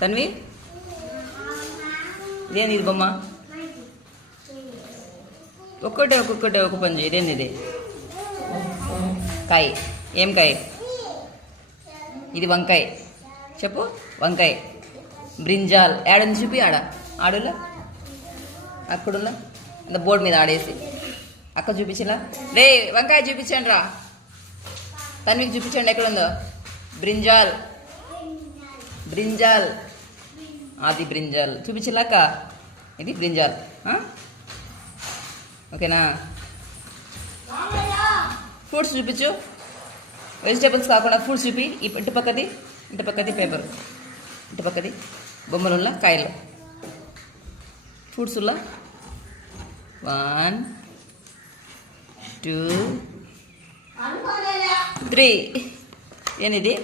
తన్వి ఇదేంది ఇది బొమ్మ? ఒక్కొక్కటి ఒక పని చేయి. ఇదేంది ఇది? కాయ. ఏం కాయ? ఇది వంకాయ. చెప్పు. వంకాయ. బ్రింజాల్. ఏడుంది చూపి. ఆడులా అక్కడున్నా బోర్డు మీద ఆడేసి అక్క చూపించలా. రే వంకాయ చూపించండి రా. తన్వికి చూపించండి ఎక్కడుందో. బ్రింజాల్. అది బ్రింజాల్ చూపించలాక. ఇది బ్రింజాల్. ఓకేనా? ఫ్రూట్స్ చూపించు. వెజిటేబుల్స్ కాకుండా ఫ్రూట్స్ చూపి. ఇటు పక్కది పేపర్. ఇటు పక్కది బొమ్మలున్న కాయలు. ఫ్రూట్స్ ఉల్లా 1 2 3. ఏనిది?